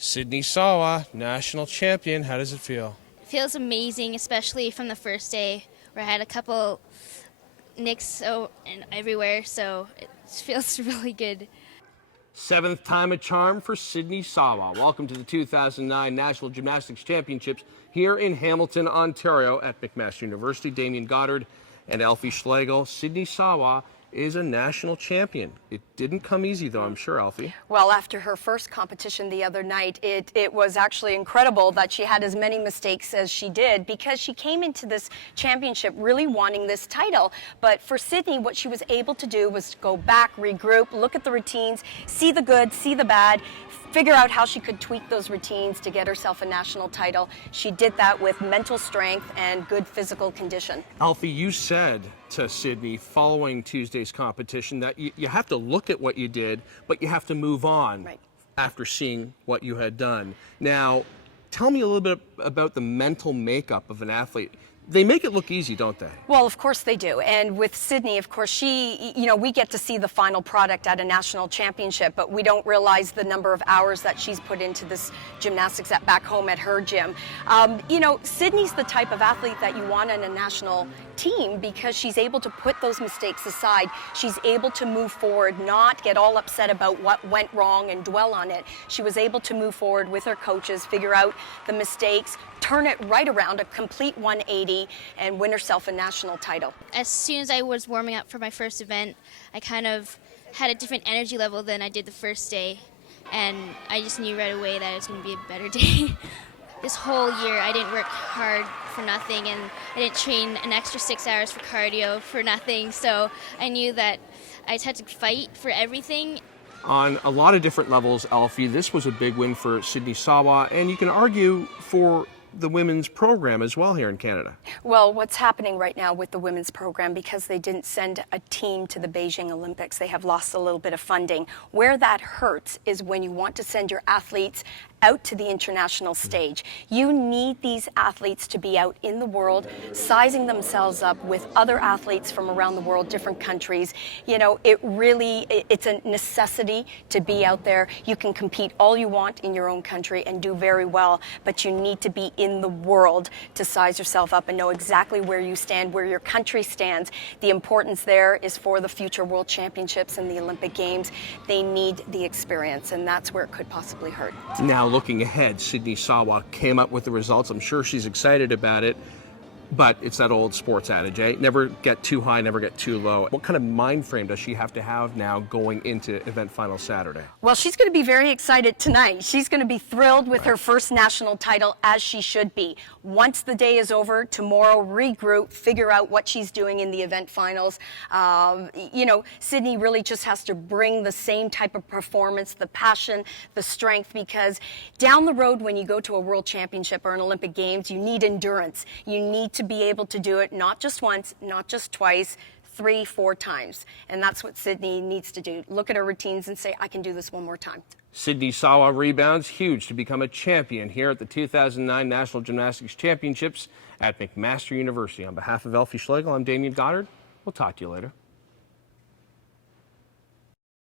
Sydney Sawa, national champion. How does it feel? It feels amazing, especially from the first day where I had a couple nicks everywhere, so it feels really good. Seventh time a charm for Sydney Sawa. Welcome to the 2009 National Gymnastics Championships here in Hamilton, Ontario at McMaster University. Damian Goddard and Elfi Schlegel. Sydney Sawa is a national champion. It didn't come easy though, I'm sure, Elfi. Well, after her first competition the other night, it was actually incredible that she had as many mistakes as she did, because she came into this championship really wanting this title. But for Sydney, what she was able to do was go back, regroup, look at the routines, see the good, see the bad, figure out how she could tweak those routines to get herself a national title. She did that with mental strength and good physical condition. Elfi, you said to Sydney following Tuesday's competition that you have to look at what you did, but you have to move on after seeing what you had done. Now, tell me a little bit about the mental makeup of an athlete. They make it look easy, don't they? Well, of course they do. And with Sydney, of course, we get to see the final product at a national championship, but we don't realize the number of hours that she's put into this gymnastics back home at her gym. Sydney's the type of athlete that you want on a national team, because she's able to put those mistakes aside. She's able to move forward, not get all upset about what went wrong and dwell on it. She was able to move forward with her coaches, figure out the mistakes, turn it right around, a complete 180, and win herself a national title. As soon as I was warming up for my first event, I kind of had a different energy level than I did the first day, and I just knew right away that it was going to be a better day. This whole year I didn't work hard for nothing, and I didn't train an extra 6 hours for cardio for nothing, so I knew that I just had to fight for everything. On a lot of different levels, Elfi, this was a big win for Sydney Sawa, and you can argue for the women's program as well here in Canada. Well, what's happening right now with the women's program, because they didn't send a team to the Beijing Olympics, they have lost a little bit of funding. Where that hurts is when you want to send your athletes out to the international stage. You need these athletes to be out in the world, sizing themselves up with other athletes from around the world, different countries. It's a necessity to be out there. You can compete all you want in your own country and do very well, but you need to be in the world to size yourself up and know exactly where you stand, where your country stands. The importance there is for the future World Championships and the Olympic Games. They need the experience, and that's where it could possibly hurt. Now, looking ahead, Sydney Sawa came up with the results. I'm sure she's excited about it, but it's that old sports adage, eh? Never get too high, never get too low. What kind of mind frame does she have to have now going into event final Saturday? Well, she's going to be very excited tonight. She's going to be thrilled with her first national title, as she should be. Once the day is over, tomorrow, regroup, figure out what she's doing in the event finals. Sydney really just has to bring the same type of performance, the passion, the strength, because down the road when you go to a World Championship or an Olympic Games, you need endurance. You need to be able to do it not just once, not just twice, 3, 4 times. And that's what Sydney needs to do. Look at her routines and say, I can do this one more time. Sydney Sawa rebounds huge to become a champion here at the 2009 National Gymnastics Championships at McMaster University. On behalf of Elfi Schlegel, I'm Damian Goddard. We'll talk to you later.